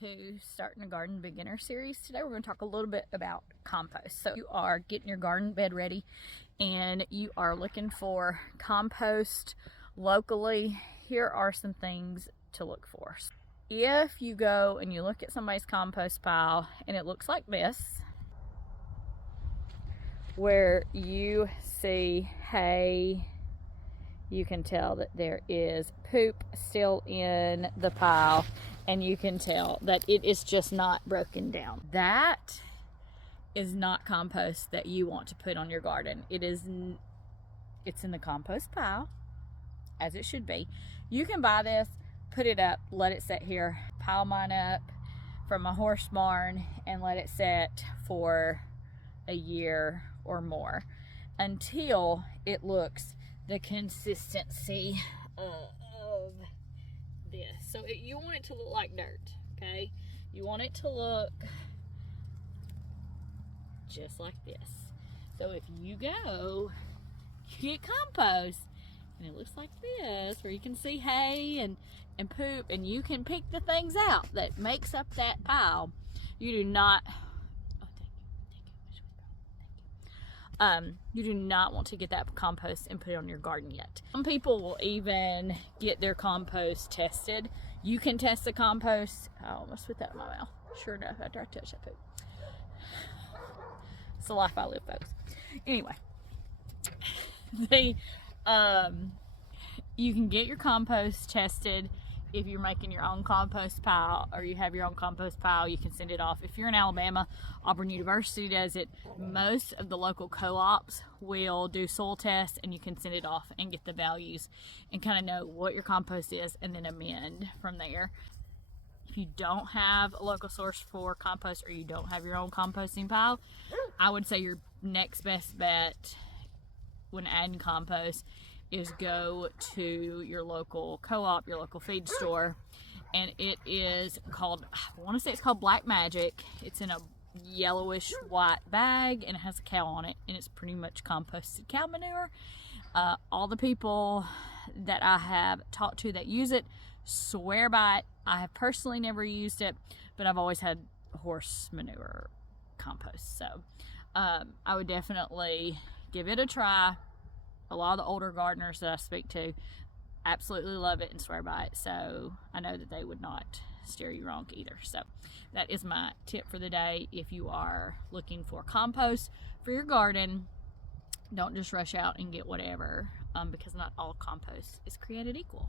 to Starting a Garden Beginner series. Today we're going to talk a little bit about compost. So you are getting your garden bed ready and you are looking for compost locally. Here are some things to look for. If you go and you look at somebody's compost pile and it looks like this, where you see hay, you can tell that there is poop still in the pile, and you can tell that it is just not broken down. That is not compost that you want to put on your garden. It's in the compost pile, as it should be. You can buy this, put it up, let it sit here. Pile mine up from a horse barn and let it sit for a year or more until it looks the consistency of this. So you want it to look like dirt, okay? You want it to look just like this. So if you go get compost and it looks like this, where you can see hay and poop, and you can pick the things out that makes up that pile, you do not you do not want to get that compost and put it on your garden yet. Some people will even get their compost tested. You can test the compost. I almost put that in my mouth. Sure enough, after I touch that poop. It's the life I live, folks. Anyway, you can get your compost tested. If you're making your own compost pile or you have your own compost pile, you can send it off. If you're in Alabama, Auburn University does it. Most of the local co-ops will do soil tests, and you can send it off and get the values and kind of know what your compost is and then amend from there. If you don't have a local source for compost or you don't have your own composting pile, I would say your next best bet when adding compost is go to your local co-op, your local feed store, and it is called, I want to say it's called Black Magic. It's in a yellowish white bag and it has a cow on it, and it's pretty much composted cow manure. All the people that I have talked to that use it swear by it. I have personally never used it, but I've always had horse manure compost, so I would definitely give it a try. A lot of the older gardeners that I speak to absolutely love it and swear by it, so I know that they would not steer you wrong either. So that is my tip for the day. If you are looking for compost for your garden, don't just rush out and get whatever, because not all compost is created equal.